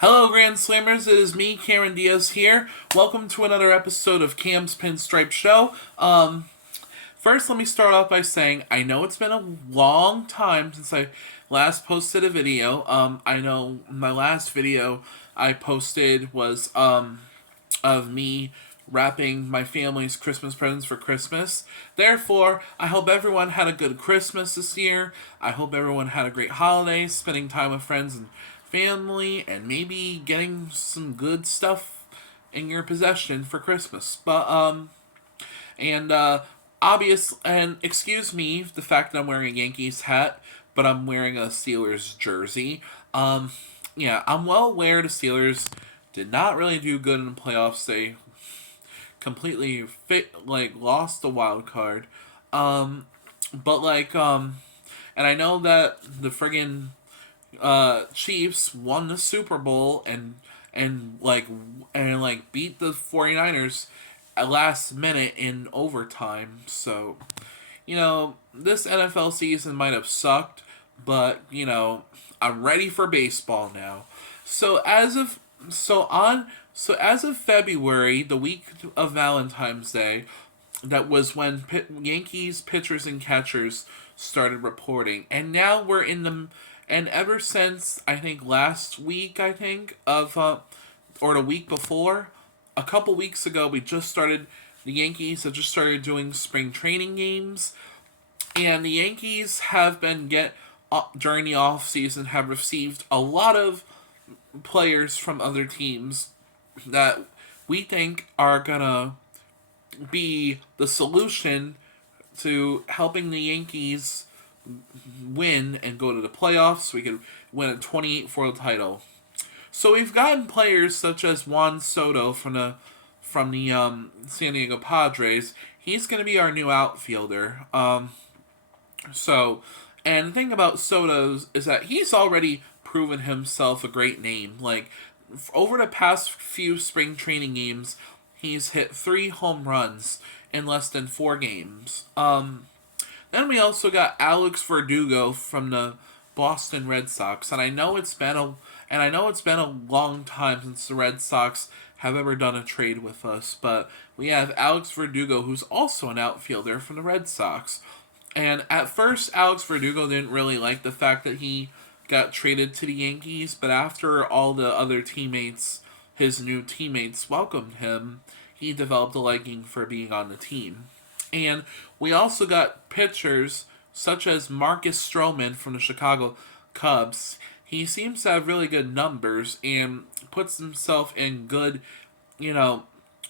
Hello, Grand Slammers. It is me, Cameron Diaz here. Welcome to another episode of Cam's Pinstriped Show. First, let me start off by saying I know it's been a long time since I last posted a video. I know my last video I posted was of me wrapping my family's Christmas presents for Christmas. Therefore, I hope everyone had a good Christmas this year. I hope everyone had a great holiday, spending time with friends and family, and maybe getting some good stuff in your possession for Christmas. And obvious, and excuse me the fact that I'm wearing a Yankees hat, but I'm wearing a Steelers jersey. Yeah, I'm well aware the Steelers did not really do good in the playoffs. They completely lost the wild card. But and I know that the friggin' Chiefs won the Super Bowl and beat the 49ers at last minute in overtime. So, this NFL season might have sucked, but I'm ready for baseball now. So as of February, the week of Valentine's Day, that was when Yankees pitchers and catchers started reporting, and now we're in the and ever since I think last week, or the week before, a couple weeks ago, the Yankees have just started doing spring training games, and the Yankees have been during the off season have received a lot of players from other teams that we think are gonna be the solution to helping the Yankees win and go to the playoffs so we can win a 28 for the title. So we've gotten players such as Juan Soto from the San Diego Padres. He's going to be our new outfielder. And the thing about Soto is that he's already proven himself a great name. Like, over the past few spring training games, he's hit 3 home runs in less than 4 games. Then we also got Alex Verdugo from the Boston Red Sox, and I know it's been a long time since the Red Sox have ever done a trade with us, but we have Alex Verdugo, who's also an outfielder from the Red Sox. And at first, Alex Verdugo didn't really like the fact that he got traded to the Yankees, but after all the other his new teammates, welcomed him, he developed a liking for being on the team. And we also got pitchers such as Marcus Stroman from the Chicago Cubs. He seems to have really good numbers and puts himself in good,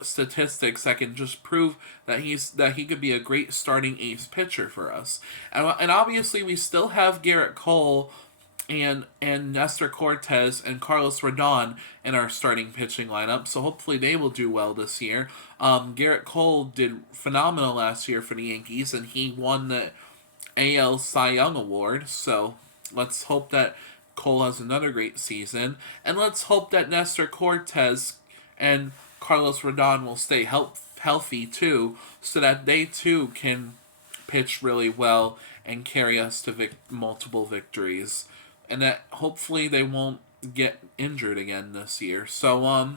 statistics that can just prove that he could be a great starting ace pitcher for us. And obviously we still have Garrett Cole and Nestor Cortez and Carlos Rodon in our starting pitching lineup, so hopefully they will do well this year. Garrett Cole did phenomenal last year for the Yankees, and he won the AL Cy Young Award, so let's hope that Cole has another great season, and let's hope that Nestor Cortez and Carlos Rodon will stay healthy too, so that they too can pitch really well and carry us to multiple victories, and that hopefully they won't get injured again this year. So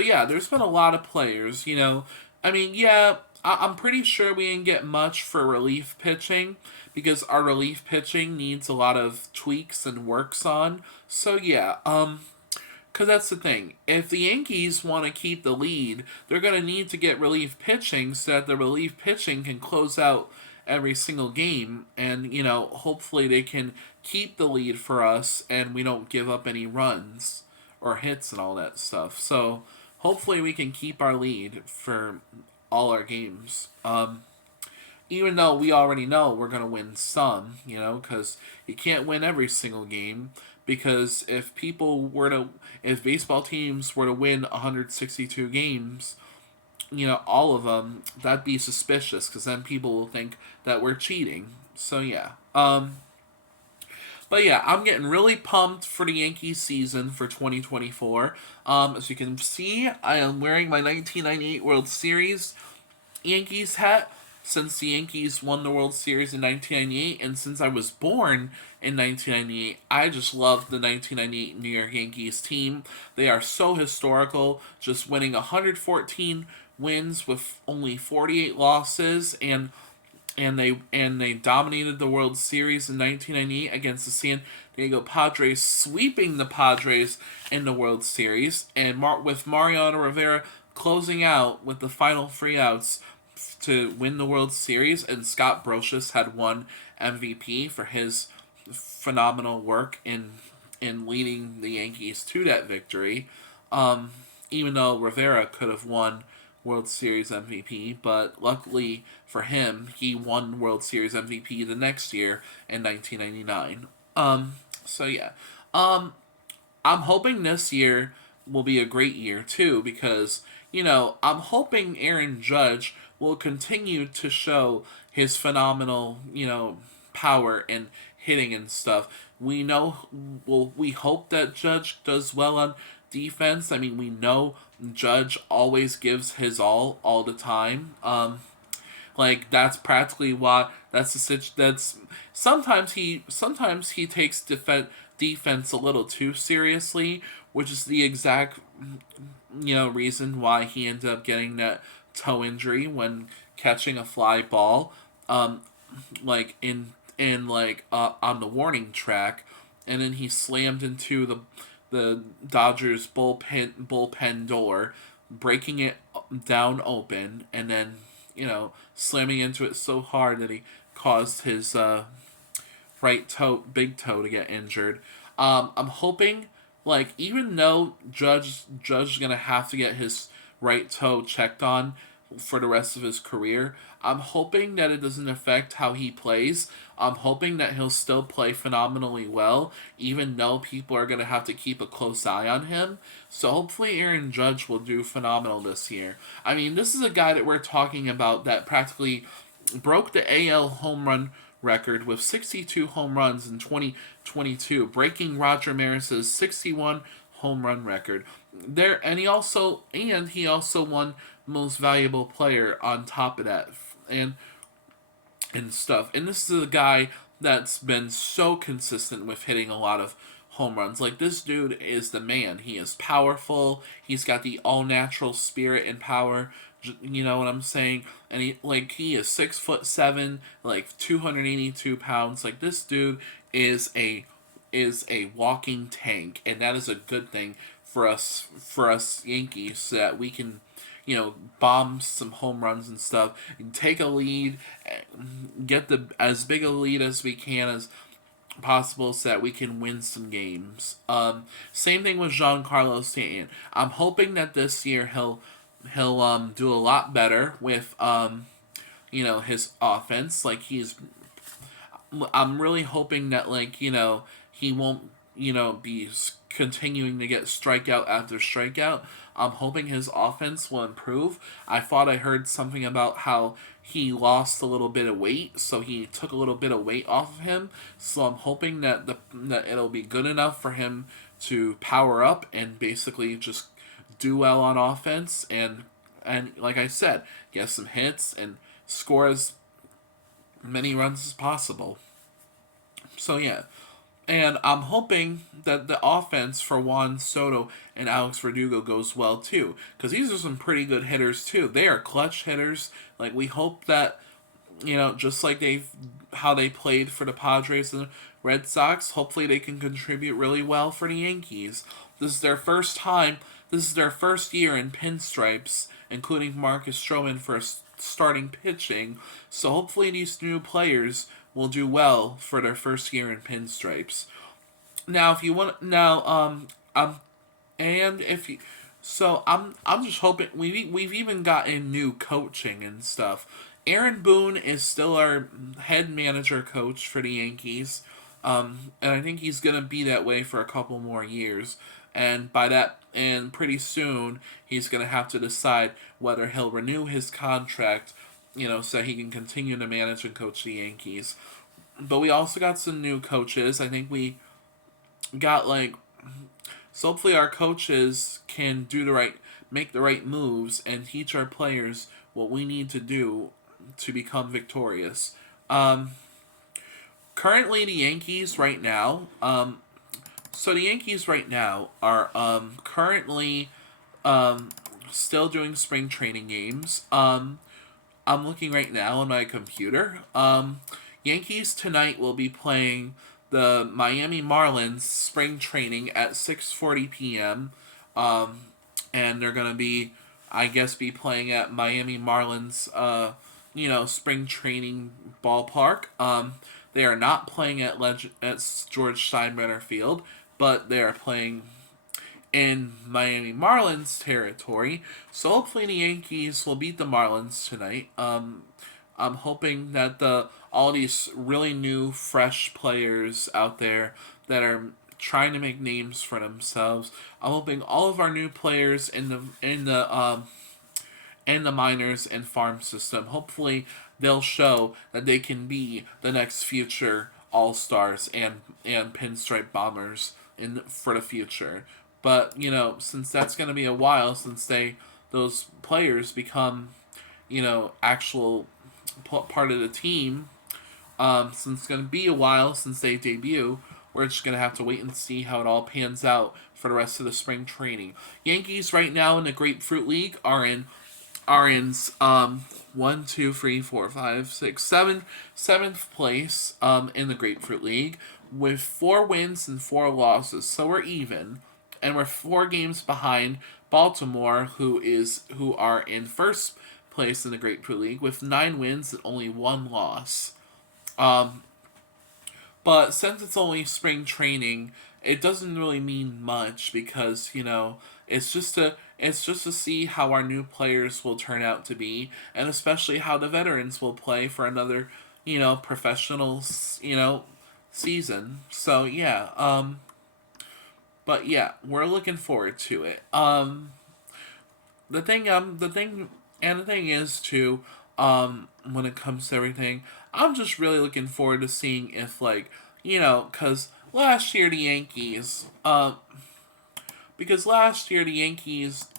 yeah, there's been a lot of players. I'm pretty sure we didn't get much for relief pitching because our relief pitching needs a lot of tweaks and works on. So yeah, because that's the thing. If the Yankees want to keep the lead, they're going to need to get relief pitching so that the relief pitching can close out every single game, and hopefully they can keep the lead for us and we don't give up any runs or hits and all that stuff. So hopefully we can keep our lead for all our games. Even though we already know we're going to win some, because you can't win every single game, because if baseball teams were to win 162 games, all of them, that'd be suspicious, because then people will think that we're cheating. So yeah. But yeah, I'm getting really pumped for the Yankees season for 2024. As you can see, I am wearing my 1998 World Series Yankees hat. since the Yankees won the World Series in 1998, and since I was born in 1998, I just love the 1998 New York Yankees team. They are so historical, just winning 114 wins with only 48 losses, and they dominated the World Series in 1998 against the San Diego Padres, sweeping the Padres in the World Series, and with Mariano Rivera closing out with the final three outs to win the World Series, and Scott Brosius had won MVP for his phenomenal work in leading the Yankees to that victory. Even though Rivera could have won World Series MVP, but luckily for him, he won World Series MVP the next year in 1999. So yeah. Um, I'm hoping this year will be a great year too because, I'm hoping Aaron Judge will continue to show his phenomenal, power and hitting and stuff. We know, well, we hope that Judge does well on defense. I mean, we know Judge always gives his all the time. Like that's practically why that's the that's sometimes he takes defense a little too seriously, which is the exact reason why he ended up getting that toe injury when catching a fly ball, um, like on the warning track, and then he slammed into the Dodgers bullpen door, breaking it down open, and then slamming into it so hard that he caused his big toe, to get injured. I'm hoping, like, even though Judge is gonna have to get his right toe checked on for the rest of his career, I'm hoping that it doesn't affect how he plays. I'm hoping that he'll still play phenomenally well, even though people are gonna have to keep a close eye on him. So hopefully Aaron Judge will do phenomenal this year. I mean, this is a guy that we're talking about that practically broke the AL home run record with 62 home runs in 2022, breaking Roger Maris's 61 home run record. He also won most valuable player on top of that, and stuff. And this is a guy that's been so consistent with hitting a lot of home runs. Like, this dude is the man. He is powerful. He's got the all natural spirit and power. You know what I'm saying? And he is 6'7", like 282 pounds. Like, this dude is a walking tank, and that is a good thing for us Yankees, so that we can bomb some home runs and stuff, and take a lead, get the as big a lead as we can as possible, so that we can win some games. Same thing with Giancarlo Stanton. I'm hoping that this year he'll do a lot better with his offense. I'm really hoping that he won't be continuing to get strikeout after strikeout. I'm hoping his offense will improve. I thought I heard something about how he lost a little bit of weight, so he took a little bit of weight off of him. So I'm hoping that it'll be good enough for him to power up and basically just do well on offense, and like I said, get some hits and score as many runs as possible. So yeah. And I'm hoping that the offense for Juan Soto and Alex Verdugo goes well too, because these are some pretty good hitters too. They are clutch hitters. Like, we hope that just like how they played for the Padres and Red Sox, hopefully they can contribute really well for the Yankees. This is their first time. This is their first year in pinstripes, including Marcus Stroman for starting pitching. So hopefully these new players will do well for their first year in pinstripes. Now, if you want, now, and if you, so I'm just hoping we've even gotten new coaching and stuff. Aaron Boone is still our head manager coach for the Yankees, and I think he's gonna be that way for a couple more years. And pretty soon he's gonna have to decide whether he'll renew his contract, so he can continue to manage and coach the Yankees. But we also got some new coaches. I think we got so hopefully our coaches can make the right moves and teach our players what we need to do, to become victorious. Currently, the Yankees right now. So the Yankees right now are currently um, still doing spring training games. I'm looking right now on my computer. Yankees tonight will be playing the Miami Marlins spring training at 6:40 p.m. And they're gonna be, I guess, be playing at Miami Marlins, spring training ballpark. They are not playing at George Steinbrenner Field, but they are playing in Miami Marlins territory. So hopefully the Yankees will beat the Marlins tonight. I'm hoping that all these really new, fresh players out there that are trying to make names for themselves. I'm hoping all of our new players in the minors and farm system. Hopefully, they'll show that they can be the next future All Stars and Pinstripe Bombers for the future. But since that's going to be a while since those players become actual part of the team, since it's going to be a while since they debut, we're just going to have to wait and see how it all pans out for the rest of the spring training. Yankees right now in the Grapefruit League are in 1, 2, 3, 4, 5, 6, 7, seventh place in the Grapefruit League with 4 wins and 4 losses. So we're even, and we're 4 games behind Baltimore, who are in first place in the Grapefruit League with 9 wins and only 1 loss. But since it's only spring training, it doesn't really mean much because it's just to see how our new players will turn out to be, and especially how the veterans will play for another professional season. So yeah, but yeah, we're looking forward to it. The thing is too, when it comes to everything, I'm just really looking forward to seeing if because last year the Yankees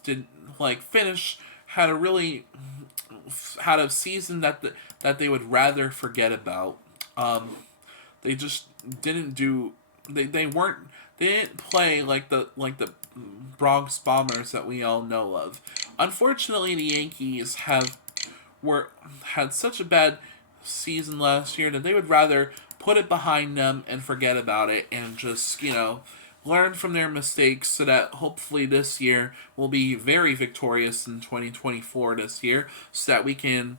did finish had a season that they would rather forget about. They just didn't do they didn't play like the Bronx Bombers that we all know of. Unfortunately, the Yankees had such a bad season last year that they would rather put it behind them and forget about it and just learn from their mistakes so that hopefully this year we'll be very victorious in 2024 this year so that we can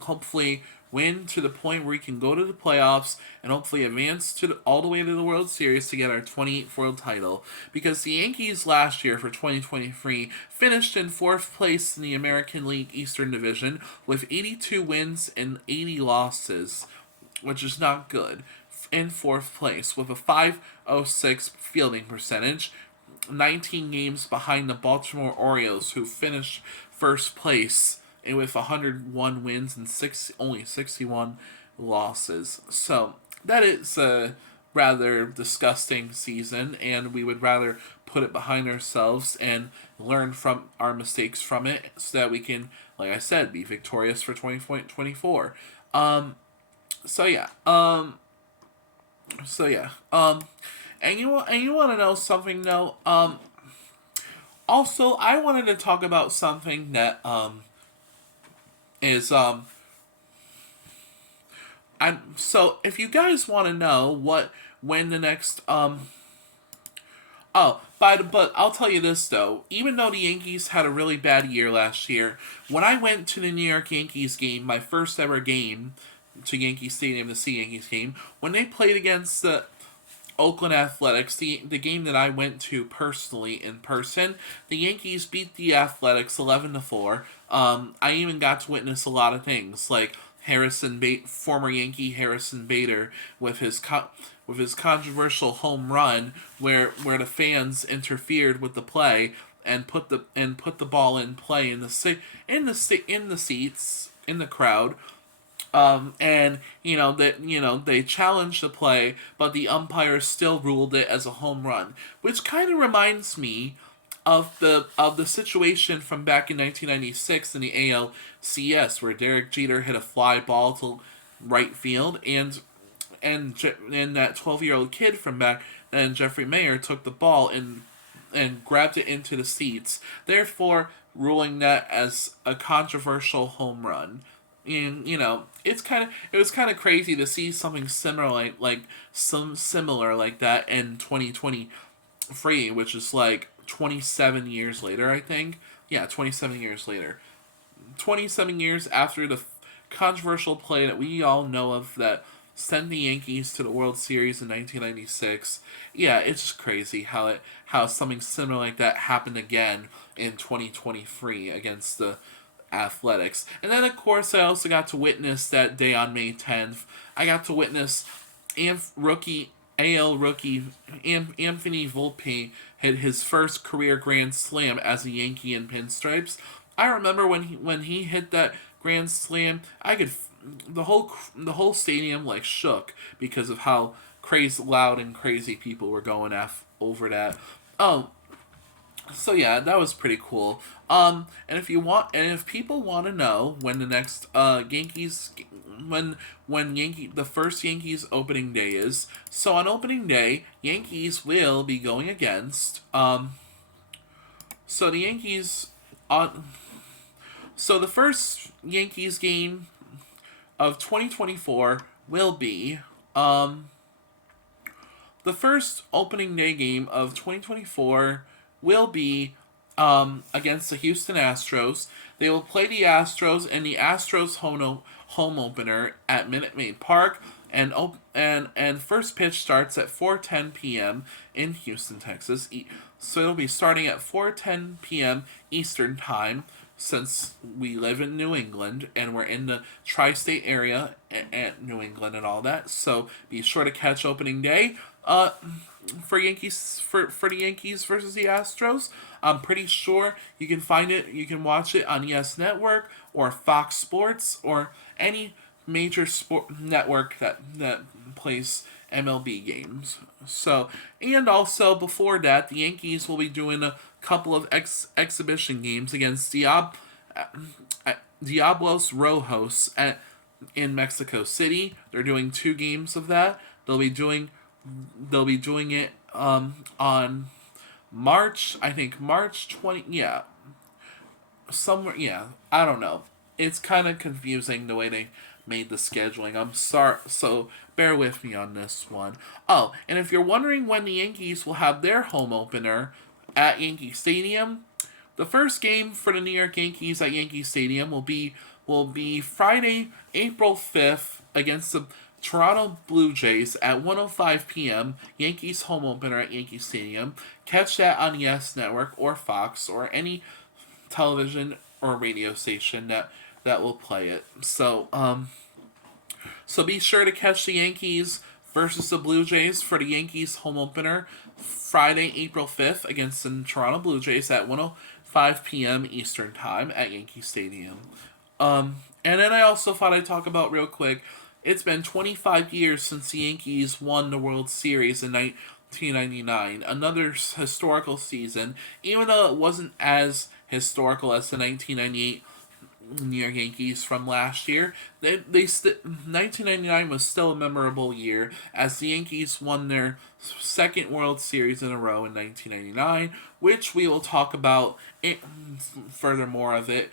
hopefully win to the point where we can go to the playoffs and hopefully advance all the way to the World Series to get our 28th world title. Because the Yankees last year for 2023 finished in 4th place in the American League Eastern Division with 82 wins and 80 losses, which is not good. In 4th place with a .506 fielding percentage, 19 games behind the Baltimore Orioles, who finished first place and with 101 wins and only 61 losses. So that is a rather disgusting season, and we would rather put it behind ourselves and learn from our mistakes from it so that we can, like I said, be victorious for 2024. So yeah. And you want to know something though? Also, I wanted to talk about something that is so if you guys want to know when the next but I'll tell you this though, even though the Yankees had a really bad year last year, when I went to the New York Yankees game, my first ever game to Yankee Stadium to see Yankees game, when they played against the Oakland Athletics, the game that I went to personally in person, the Yankees beat the Athletics 11-4. I even got to witness a lot of things like former Yankee Harrison Bader with his controversial home run where the fans interfered with the play and put the ball in play in the seats in the crowd. And they challenged the play, but the umpire still ruled it as a home run, which kind of reminds me of the situation from back in 1996 in the ALCS, where Derek Jeter hit a fly ball to right field, and that 12-year-old kid from back then, Jeffrey Mayer, took the ball and grabbed it into the seats, therefore ruling that as a controversial home run. And it was kind of crazy to see something similar like that in 2023, which is like 27 years later, I think. Yeah, 27 years later. 27 years after the controversial play that we all know of that sent the Yankees to the World Series in 1996. Yeah, it's just crazy how something similar like that happened again in 2023 against the Athletics. And then of course I also got to witness that day on May 10th. I got to witness AL rookie Anthony Volpe hit his first career grand slam as a Yankee in pinstripes. I remember when he hit that grand slam, the whole stadium like shook because of how crazy loud and crazy people were going over that. Oh, so yeah, that was pretty cool. And if people want to know when the next Yankees the first Yankees opening day is, so on opening day, Yankees will be going against so the Yankees on so the first Yankees game of 2024 will be the first opening day game of 2024 will be against the Houston Astros. They will play the Astros in the Astros home opener at Minute Maid Park, and first pitch starts at 4:10 p.m. in Houston, Texas. So it'll be starting at 4:10 p.m. Eastern Time, since we live in New England and we're in the tri-state area at New England and all that. So be sure to catch opening day for the Yankees versus the Astros. I'm pretty sure you can find it. You can watch it on YES Network or Fox Sports or any major sport network that plays MLB games. So, and also before that, the Yankees will be doing a couple of exhibition games against Diablos Rojos in Mexico City. They're doing 2 games of that. They'll be doing it on March 20. Yeah, somewhere. Yeah, I don't know. It's kind of confusing the way they made the scheduling. I'm sorry, so bear with me on this one. Oh, and if you're wondering when the Yankees will have their home opener at Yankee Stadium, the first game for the New York Yankees at Yankee Stadium will be Friday, April 5th against the Toronto Blue Jays at 1:05 p.m. Yankees home opener at Yankee Stadium. Catch that on YES Network or Fox or any television or radio station that will play it. So be sure to catch the Yankees versus the Blue Jays for the Yankees home opener Friday, April 5th against the Toronto Blue Jays at 1:05 p.m. Eastern Time at Yankee Stadium. And then I also thought I'd talk about real quick, it's been 25 years since the Yankees won the World Series in 1999, another historical season, even though it wasn't as historical as the 1998 New York Yankees from last year. 1999 was still a memorable year as the Yankees won their second World Series in a row in 1999, which we will talk about furthermore of it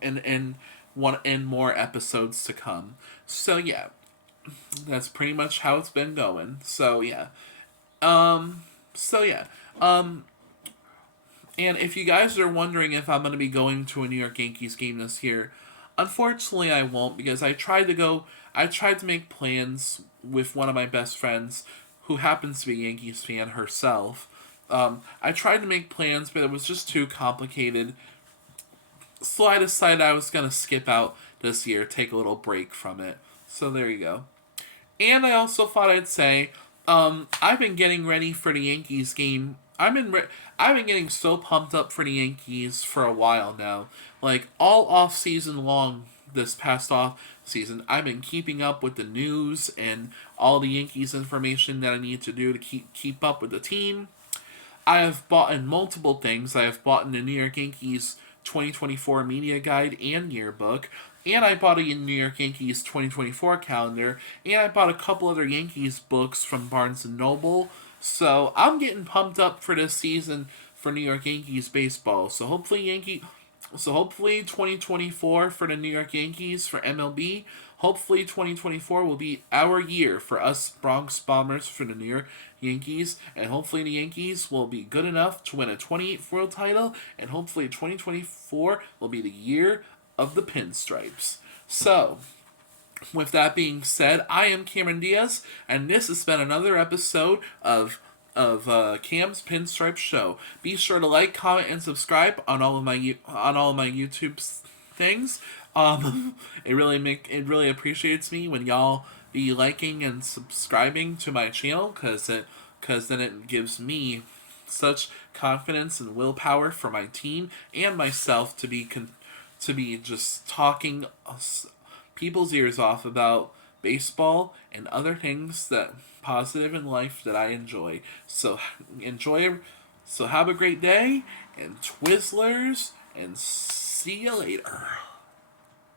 in more episodes to come. So yeah, that's pretty much how it's been going. So yeah, um, so yeah, and if you guys are wondering if I'm going to be going to a New York Yankees game this year, unfortunately I won't, because I tried to make plans with one of my best friends who happens to be a Yankees fan herself. I tried to make plans, but it was just too complicated. So I decided I was going to skip out this year, take a little break from it. So there you go. And I also thought I'd say, I've been getting ready for the Yankees game. I've been getting so pumped up for the Yankees for a while now. Like, all off season long this past off season, I've been keeping up with the news and all the Yankees information that I need to do to keep up with the team. I have bought in multiple things. I have bought in the New York Yankees 2024 media guide and yearbook, and I bought a New York Yankees 2024 calendar, and I bought a couple other Yankees books from Barnes and Noble. So I'm getting pumped up for this season for New York Yankees baseball. So hopefully 2024 for the New York Yankees for MLB. Hopefully 2024 will be our year for us Bronx Bombers for the New York Yankees, and hopefully the Yankees will be good enough to win a 28th World title, and hopefully 2024 will be the year of the Pinstripes. So, with that being said, I am Cameron Diaz, and this has been another episode of Cam's Pinstripe Show. Be sure to like, comment, and subscribe on all of my YouTube things. It really appreciates me when y'all be liking and subscribing to my channel, cause then it gives me such confidence and willpower for my team and myself to be just talking people's ears off about baseball and other things that positive in life that I enjoy. So have a great day, and Twizzlers, and see you later.